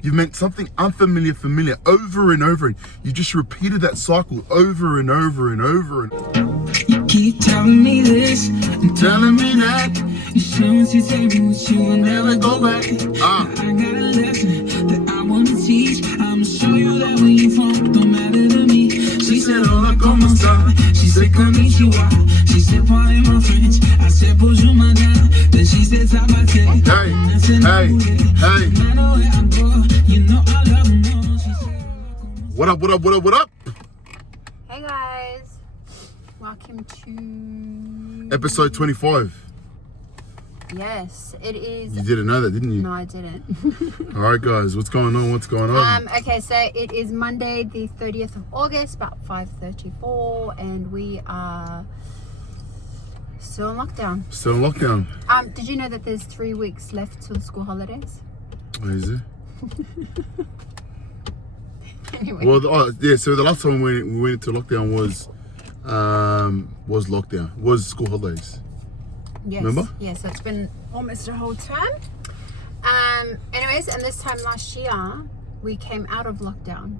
You've meant something unfamiliar, familiar, over and over. You just repeated that cycle over and over and over. You keep telling me this and telling me that. You should you take me with you and never go back. I got a lesson that I want to teach. I'ma show you that when you fall, don't matter to me. She said, hola, como está? She said, konnichiwa. She said, pardon my French. I said, bonjour, madame. Then she said, tabate. Hey, hey. What up, what up, what up, what up? Hey guys, welcome to episode 25. Yes, it is. You didn't know that, didn't you? No, I didn't. All right, guys, what's going on? What's going on? Okay, so it is Monday, the 30th of August, about 5:34, and we are still in lockdown. Still in lockdown. Did you know that there's 3 weeks left till school holidays? Oh, is it? Anyway. Well, yeah. So the last time we went into lockdown was lockdown, was school holidays. Yes. Remember? Yeah. So it's been almost a whole term. Anyways, and this time last year we came out of lockdown.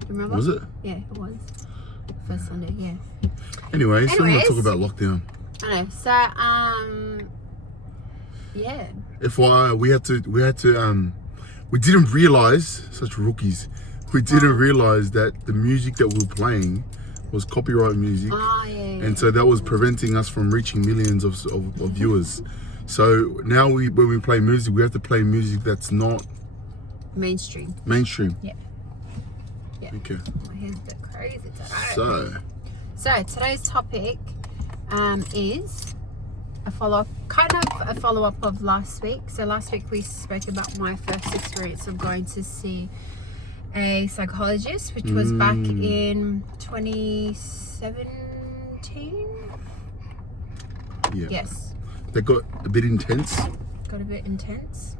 Do you remember? Was it? Yeah, it was. First Sunday. Yeah. Anyways, I'm gonna talk about lockdown. I know. So yeah. FYI, we didn't realize, such rookies, we didn't realize that the music that we were playing was copyright music. Oh, yeah. And so that was preventing us from reaching millions of viewers. So now when we play music, we have to play music that's not mainstream. Yeah. Okay. My hair's a bit crazy So today. So today's topic is a follow-up of last week. So last week we spoke about my first experience of going to see a psychologist, which was back in 2017. Yeah. Yes. That got a bit intense. Got a bit intense.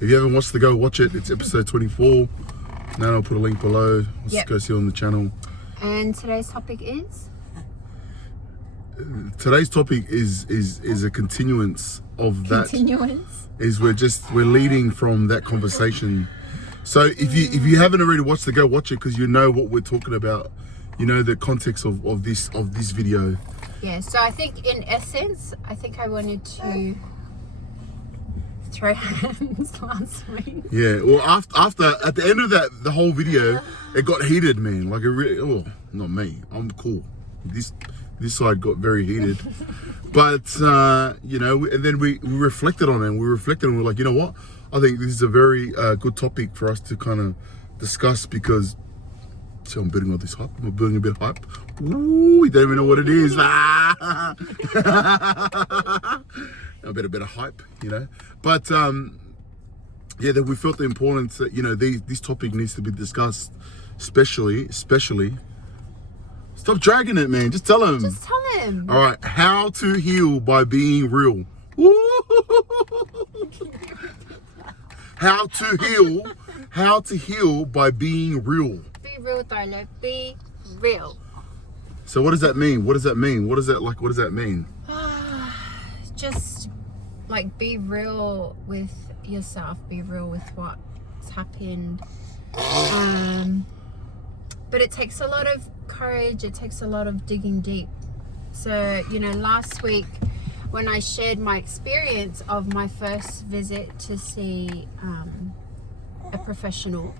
If you haven't watched it, go watch it. It's episode 24. Now I'll put a link below. Let's go see it on the channel. And today's topic is? Today's topic is a continuance of that. Is we're leading from that conversation. So if you haven't already watched it, go watch it, because you know what we're talking about. You know the context of this video. Yeah. So I think in essence, I wanted to throw hands last week. Yeah. Well, after at the end of the whole video, it got heated, man. Like it really. Oh, not me. I'm cool. This side got very heated. But you know, and then we reflected on it. And we're like, you know what? I think this is a very good topic for us to kind of discuss, because so I'm building all this hype. I'm building a bit of hype. Ooh, we don't even know what it is. A bit of hype, you know. But yeah, that we felt the importance that, you know, this topic needs to be discussed, especially. Stop dragging it, man. Just tell him. Just tell him. All right. How to heal by being real. How to heal by being real. Be real, darling. Be real. So what does that mean? What does that mean? What does that mean? Just like be real with yourself. Be real with what's happened. But it takes a lot of courage. It takes a lot of digging deep. So, you know, last week when I shared my experience of my first visit to see a professional,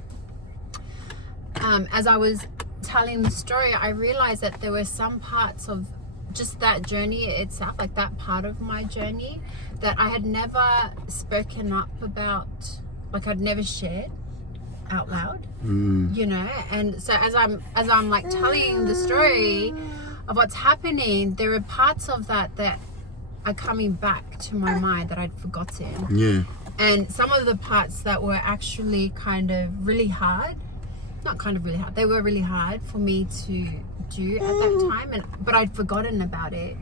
as I was telling the story, I realized that there were some parts of just that journey itself, like that part of my journey, that I had never spoken up about, like I'd never shared out loud, you know. And so as I'm like telling the story of what's happening, there are parts of that are coming back to my mind that I'd forgotten. Yeah. And some of the parts that were actually kind of really hard, they were really hard for me to do at that time, but I'd forgotten about it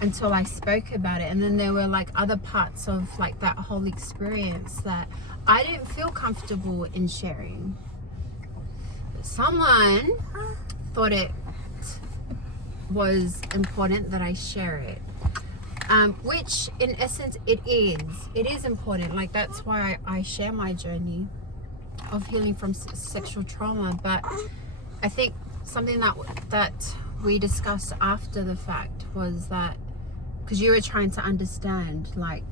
until I spoke about it. And then there were like other parts of like that whole experience that I didn't feel comfortable in sharing. But someone thought it was important that I share it. Which in essence it is important. Like that's why I share my journey of healing from sexual trauma. But I think something that we discussed after the fact was that, because you were trying to understand like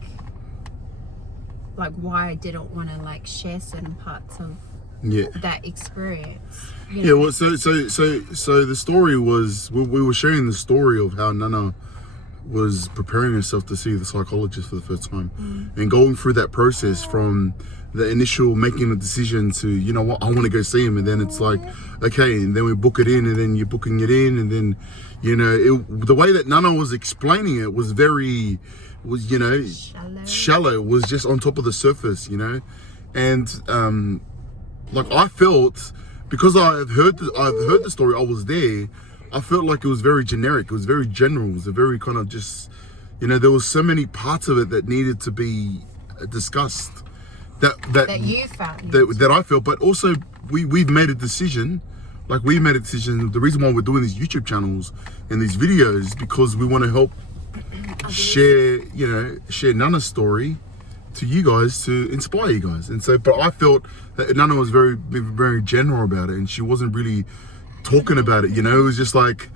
why I didn't want to like share certain parts of that experience. You know? Well, so the story was, we were sharing the story of how Nana was preparing herself to see the psychologist for the first time, and going through that process from the initial making a decision to, you know what, I want to go see him, and then it's like, okay, and then we book it in, and then you're booking it in, and then, you know, the way that Nana was explaining it was very, you know, shallow, was just on top of the surface, you know, and like I felt, because I've heard the story, I was there, I felt like it was very generic, it was very general, it was a very kind of just, you know, there was so many parts of it that needed to be discussed, that you found, that I felt. But also we've made a decision, the reason why we're doing these YouTube channels and these videos, because we want to help share Nana's story to you guys, to inspire you guys. And so, but I felt that Nana was very, very general about it, and she wasn't really talking about it, you know. It was just like,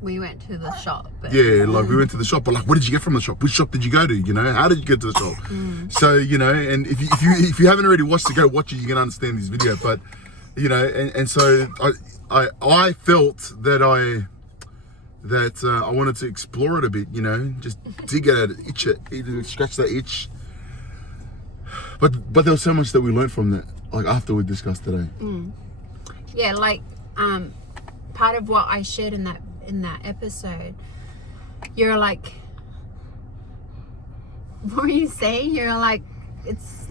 we went to the shop. Yeah, like we went to the shop, but like, what did you get from the shop? Which shop did you go to? You know, how did you get to the shop? So, you know, and if you haven't already watched it, go watch it. You can understand this video. But, you know, and so I felt that I wanted to explore it a bit, you know, just dig at it, scratch that itch. But there was so much that we learned from that, like after we discussed today. Yeah, like part of what I shared in that episode, you're like, what were you saying? You're like, it's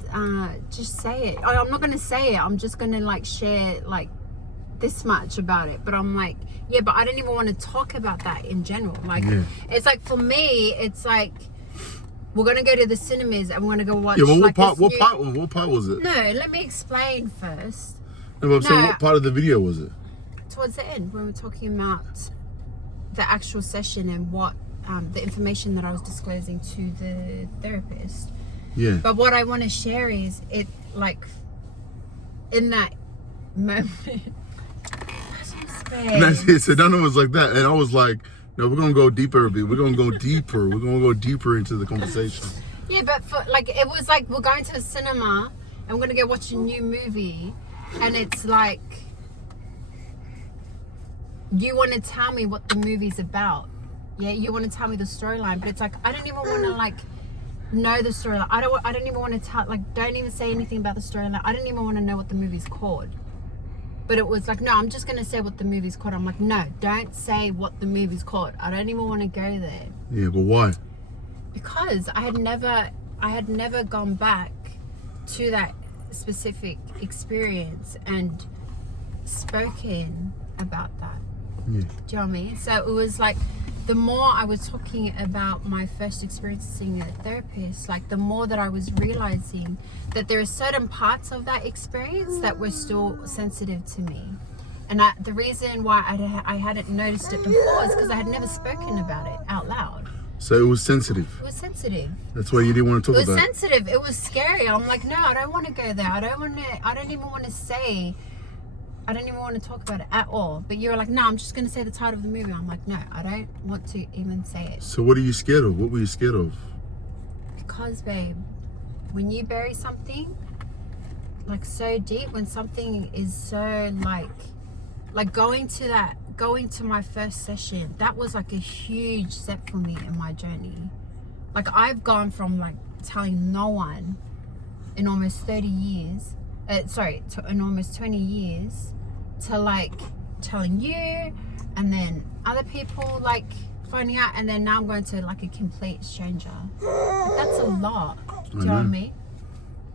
just say it. I'm not gonna say it, I'm just gonna like share like this much about it. But I'm like, yeah, but I don't even want to talk about that in general. Like, it's like, for me, it's like, we're gonna go to the cinemas and we're gonna go watch. Yeah, well, like what part was it? No, let me explain first. No, but I'm saying, what part of the video was it? Towards the end, when we're talking about the actual session and what the information that I was disclosing to the therapist. Yeah. But what I want to share is it, like, in that moment. No, so Nana was like that, and I was like, no, we're gonna go deeper a bit. We're gonna go deeper. We're gonna go deeper into the conversation. Yeah, but for, like, it was like, we're going to the cinema and we're gonna go watch a new movie, and it's like, you want to tell me what the movie's about. Yeah, you want to tell me the storyline, but it's like, I don't even want to like know the storyline. I don't even want to tell, like, don't even say anything about the storyline. I don't even want to know what the movie's called. But it was like, no, I'm just gonna say what the movie's called. I'm like, no, don't say what the movie's called. I don't even want to go there. Yeah, but why? Because I had never gone back to that specific experience and spoken about that. Yeah. Do you know what I mean? So it was like, the more I was talking about my first experience seeing a therapist, like the more that I was realizing that there are certain parts of that experience that were still sensitive to me. And the reason why I hadn't noticed it before is because I had never spoken about it out loud. So it was sensitive. It was sensitive. That's why you didn't want to talk about it. It was sensitive. It was scary. I'm like, no, I don't want to go there. I don't even want to say. I don't even want to talk about it at all. But you're like, no, I'm just going to say the title of the movie. I'm like, no, I don't want to even say it. So what are you scared of? What were you scared of? Because, babe, when you bury something, like, so deep, when something is so, like going to my first session, that was, like, a huge step for me in my journey. Like, I've gone from, like, telling no one in almost 30 years, in almost 20 years, to like telling you, and then other people like finding out, and then now I'm going to like a complete stranger. Like, that's a lot. Do you know what I mean?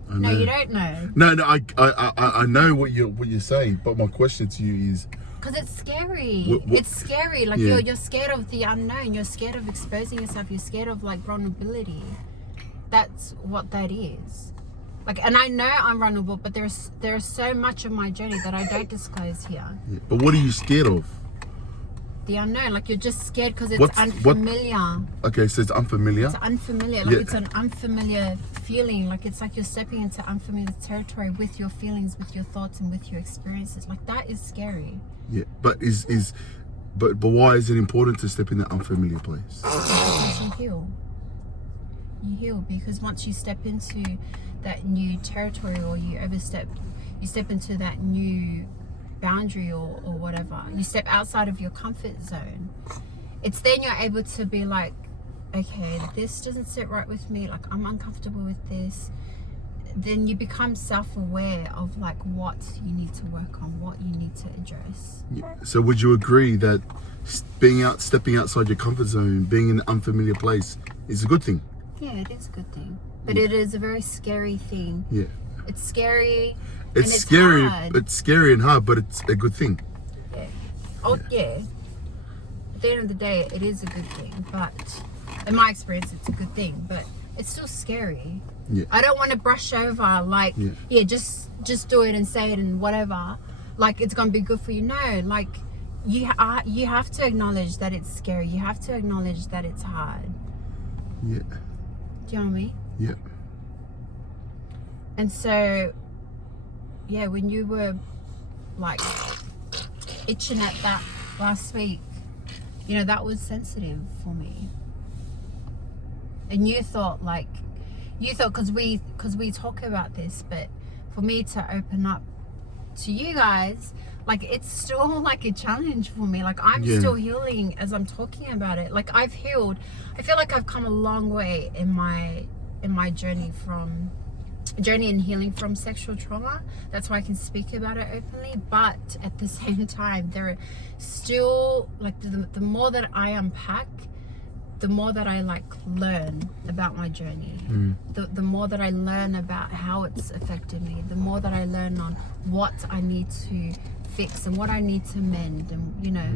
No, you don't know. No, I know what you're saying, but my question to you is, because it's scary. It's scary. Like, you're scared of the unknown. You're scared of exposing yourself. You're scared of like vulnerability. That's what that is. Like, and I know I'm vulnerable, but there's so much of my journey that I don't disclose here. Yeah, but what are you scared of? the unknown. Like you're just scared because it's What's- unfamiliar. Okay, so it's unfamiliar. It's unfamiliar. Like Yeah. it's an unfamiliar feeling. Like it's like you're stepping into unfamiliar territory with your feelings, with your thoughts, and with your experiences. Like that is scary. Yeah, but but why is it important to step in that unfamiliar place? Because you heal. You heal because once you step into that new territory, or you step into that new boundary, or whatever, you step outside of your comfort zone. It's then you're able to be like, okay, this doesn't sit right with me. Like I'm uncomfortable with this. Then you become self-aware of like what you need to work on, what you need to address. Yeah. So would you agree that stepping outside your comfort zone, being in an unfamiliar place is a good thing? Yeah, it is a good thing, but it is a very scary thing. Yeah. It's scary. It's and scary. hard. It's scary and hard, but it's a good thing. Yeah. Oh yeah. At the end of the day, it is a good thing, but in my experience, it's a good thing. But it's still scary. Yeah. I don't want to brush over like, just do it and say it and whatever. Like it's gonna be good for you. No, like you have to acknowledge that it's scary. You have to acknowledge that it's hard. Yeah. Do you know what I mean? Yeah. And so, yeah, when you were like itching at that last week, you know, that was sensitive for me. And you thought because we talk about this, but for me to open up to you guys, like it's still like a challenge for me. Like I'm still healing as I'm talking about it. Like I've healed. I feel like I've come a long way in my journey and healing from sexual trauma. That's why I can speak about it openly. But at the same time, there are still like the more that I unpack, the more that I like learn about my journey, the more that I learn about how it's affected me, the more that I learn on what I need to fix and what I need to mend, and you know.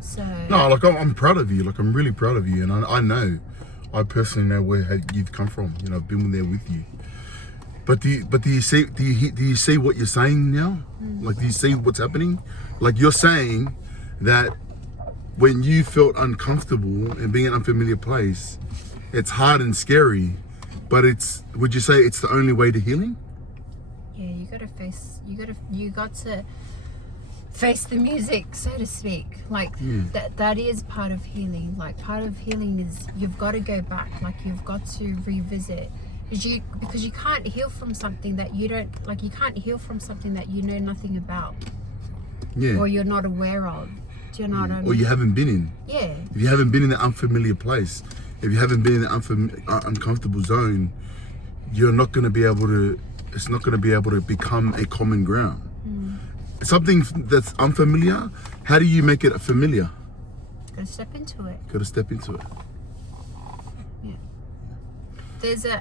So No, like I'm proud of you. Like I'm really proud of you, and I personally know where you've come from. You know, I've been there with you. But do you see what you're saying now? Like, do you see what's happening? Like you're saying that when you felt uncomfortable and being in an unfamiliar place, it's hard and scary, but would you say it's the only way to healing? Yeah, you got to face the music, so to speak. Like that is part of healing. Like part of healing is you've got to go back. Like you've got to revisit, because you can't heal from something that you don't like. You can't heal from something that you know nothing about, or you're not aware of. Do you know what I mean? Or you haven't been in. Yeah. If you haven't been in the unfamiliar place, if you haven't been in the uncomfortable zone, you're not going to be able to. It's not going to be able to become a common ground. Something that's unfamiliar, how do you make it familiar? Gotta step into it. Gotta step into it. Yeah. There's a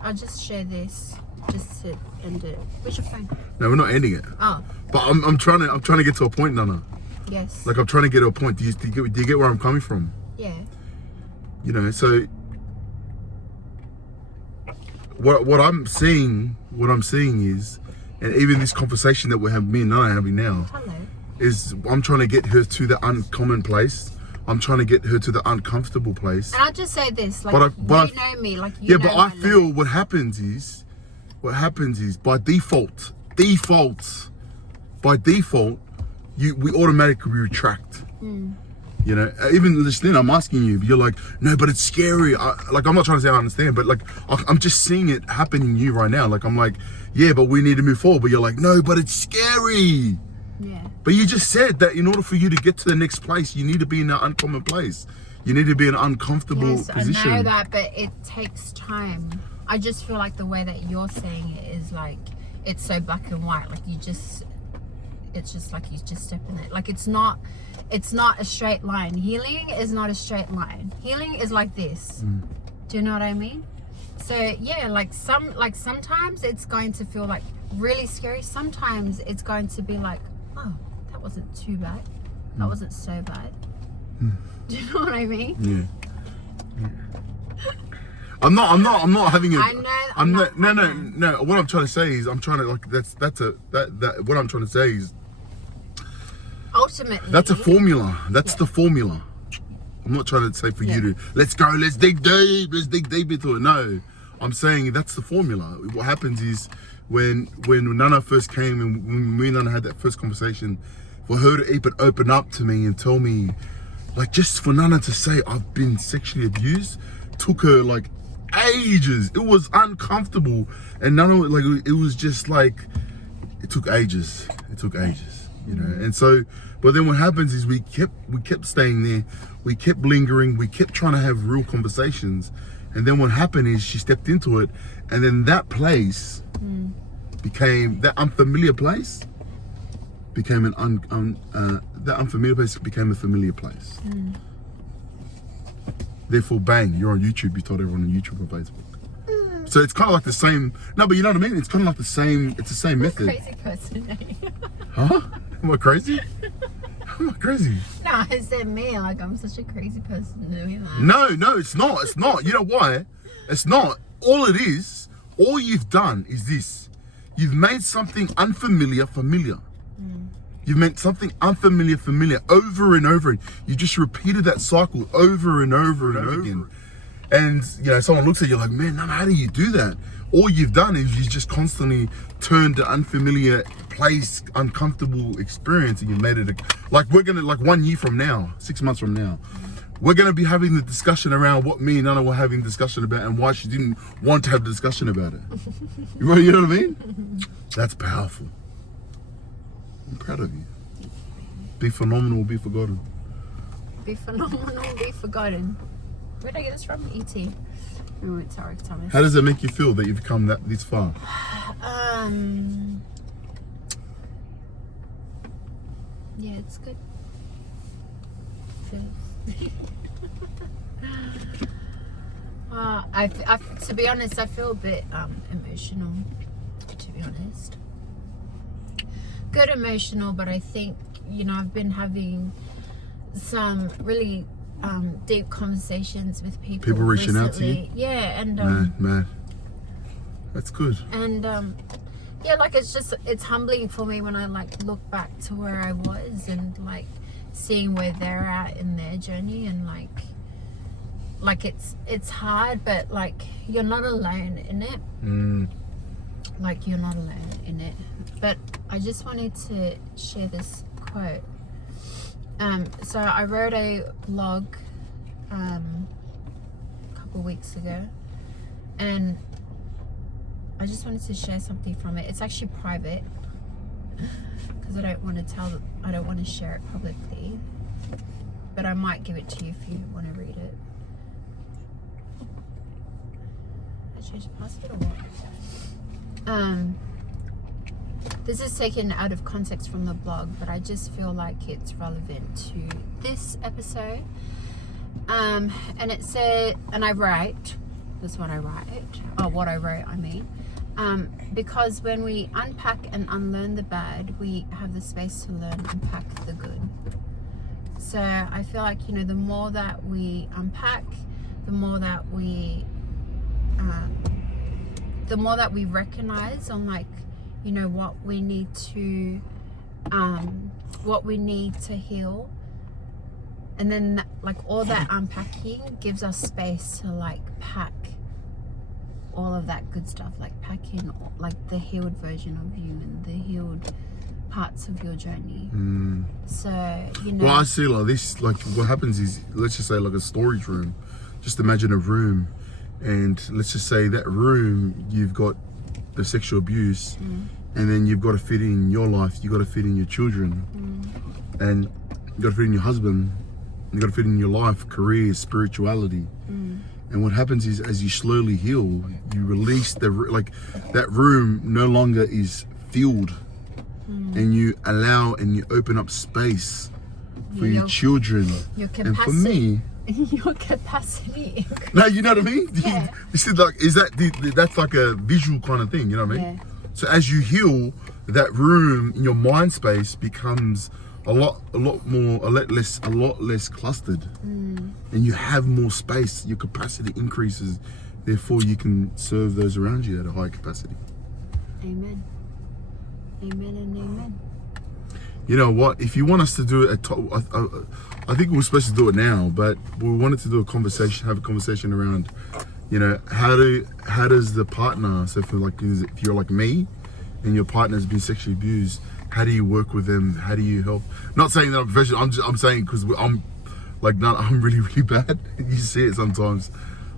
I'll just share this just to end it. Where's your phone? No, we're not ending it. Oh. But I'm trying to get to a point, Nana. Yes. Like I'm trying to get to a point. Do you get where I'm coming from? Yeah. You know, so what I'm seeing is, and even this conversation that me and Nana are having now, is I'm trying to get her to the uncommon place. I'm trying to get her to the uncomfortable place. And I'll just say this, like you know me, like you know. Yeah, but I feel what happens is by default, we automatically retract. You know, even listening, I'm asking you, you're like, no, but it's scary. I'm not trying to say I understand, but like, I'm just seeing it happen in you right now. Like, I'm like, yeah, but we need to move forward. But you're like, no, but it's scary. Yeah. But you just said that in order for you to get to the next place, you need to be in an uncommon place. You need to be in an uncomfortable position. I know that, but it takes time. I just feel like the way that you're saying it is like, it's so black and white. Like it's just like you just step in it. Like it's not a straight line. Healing is not a straight line. Healing is like this. Do you know what I mean? So yeah, like sometimes it's going to feel like really scary. Sometimes it's going to be like, oh, that wasn't too bad. That wasn't so bad. Do you know what I mean? Yeah. I'm not having a. I know. No. What I'm trying to say is, I'm trying to like what I'm trying to say is. ultimately, that's a formula. That's the formula. I'm not trying to say for you to let's dig deep into it. No, I'm saying that's the formula. What happens is when Nana first came and when me and Nana had that first conversation, for her to even open up to me and tell me, like, just for Nana to say I've been sexually abused, took her like ages. It was uncomfortable, and Nana, like, it was just like it took ages. You know. And so, but then what happens is we kept staying there, we kept lingering, we kept trying to have real conversations, and then what happened is she stepped into it, and then that place became that unfamiliar place. Became that unfamiliar place became a familiar place. Therefore, bang, you're on YouTube. You told everyone on YouTube or Facebook. So it's kind of like the same. No, but you know what I mean. It's kind of like the same. It's the same method. Crazy person. Huh? Am I crazy? Am I crazy? No, I said me. Like, I'm such a crazy person doing that. No, it's not. It's not. You know why? It's not. All it is. All you've done is this. You've made something unfamiliar familiar. You've made something unfamiliar familiar over and over. You just repeated that cycle over and over and over again. And, you know, someone looks at you like, man, Nana, how do you do that? All you've done is you just constantly turned the unfamiliar place, uncomfortable experience, and you made it like we're gonna, like 1 year from now, 6 months from now, we're gonna be having the discussion around what me and Nana were having discussion about and why she didn't want to have the discussion about it. You know what I mean? That's powerful. I'm proud of you. Be phenomenal, be forgotten. Be phenomenal, be forgotten. Where did I get this from? E.T. We went to Eric Thomas. How does it make you feel that you've come this far? Yeah, it's good. To be honest, I feel a bit emotional, to be honest. Good emotional, but I think, you know, I've been having some really deep conversations with people reaching recently. out to you? Yeah, and man, that's good. and yeah, like it's humbling for me when I like look back to where I was and like seeing where they're at in their journey, and like it's hard, but like you're not alone in it. Like you're not alone in it. But I just wanted to share this quote. So I wrote a blog a couple weeks ago, and I just wanted to share something from it. It's actually private because I don't want to share it publicly, but I might give it to you if you want to read it. I changed the password or what? This is taken out of context from the blog, but I just feel like it's relevant to this episode. And it said, and I write, this is what I write, or what I wrote, I mean. Because when we unpack and unlearn the bad, we have the space to learn and unpack the good. So I feel like, you know, the more that we unpack, the more that we recognize on, like, you know, what we need to heal, and then that, like, all that unpacking gives us space to like pack all of that good stuff, like pack in like the healed version of you and the healed parts of your journey. So, you know, well, I see like this, like what happens is, let's just say like a storage room. Just imagine a room, and let's just say that room, you've got the sexual abuse, and then you've got to fit in your life, you got to fit in your children, and you got to fit in your husband, you got to fit in your life, career, spirituality. And what happens is, as you slowly heal, you release that room no longer is filled, and you allow and you open up space for your children. your And for me, your capacity. no, you know what I mean? Yeah. This is like, that's like a visual kind of thing, you know what I mean? Yeah. So as you heal, that room in your mind space becomes a lot less clustered, and you have more space. Your capacity increases, therefore you can serve those around you at a high capacity. Amen. Amen and amen. you know what? If you want us to do it, I think we're supposed to do it now, but we wanted to do a conversation, have a conversation around, you know, how does the partner, so if you're like me, and your partner's been sexually abused, how do you work with them? How do you help? Not saying that I'm professional. I'm saying because I'm really bad. You see it sometimes.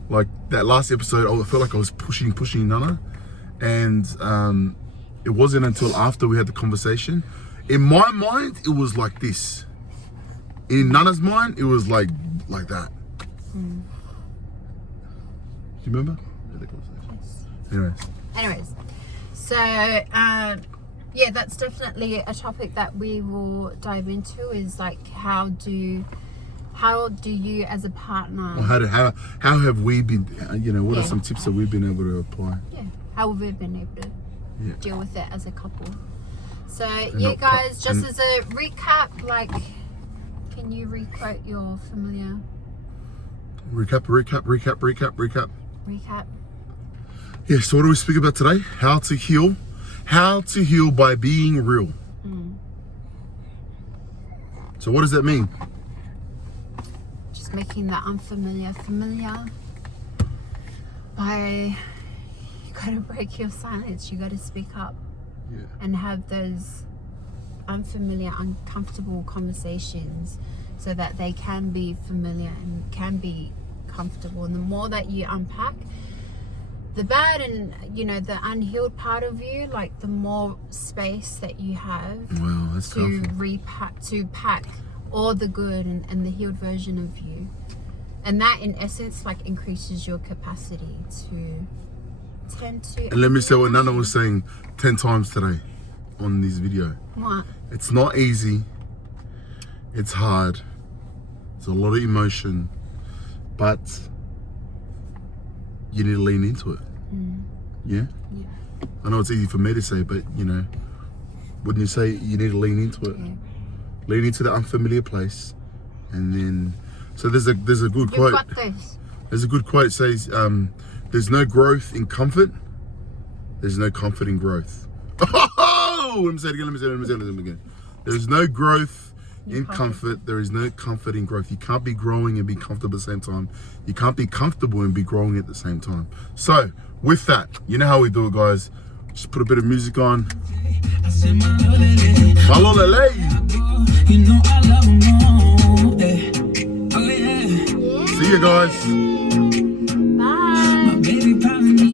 Like that last episode, I felt like I was pushing Nana, and it wasn't until after we had the conversation. In my mind, it was like this. In Nana's mind, it was like that. Do you remember? Anyways, so yeah, that's definitely a topic that we will dive into. Is like how do you as a partner? Well, how have we been? You know, what are some tips that we've been able to apply? Yeah, how have we been able to deal with it as a couple? So yeah, not guys, just as a recap, like, can you requote your familiar? Recap. Yeah, so what do we speak about today? How to heal. How to heal by being real. So what does that mean? Just making the unfamiliar familiar. You gotta break your silence. You gotta speak up. Yeah. And have those unfamiliar, uncomfortable conversations so that they can be familiar and can be comfortable. And the more that you unpack the bad and, you know, the unhealed part of you, like the more space that you have to pack all the good and the healed version of you. And that in essence like increases your capacity to tend to. And let me say what Nana was saying 10 times today on this video. What? It's not easy. It's hard. It's a lot of emotion, but you need to lean into it. Yeah? Yeah. I know it's easy for me to say, but you know, wouldn't you say you need to lean into it? Yeah. Lean into the unfamiliar place, and then. So there's a good quote. You've got this. There's a good quote. It says, "There's no growth in comfort. There's no comfort in growth." Oh! Let me say it again. There's no growth in comfort. There is no comfort in growth. You can't be growing and be comfortable at the same time. You can't be comfortable and be growing at the same time. So with that, you know how we do it, guys. Just put a bit of music on. Malolele. You know I love 'em all. Oh yeah. See you guys.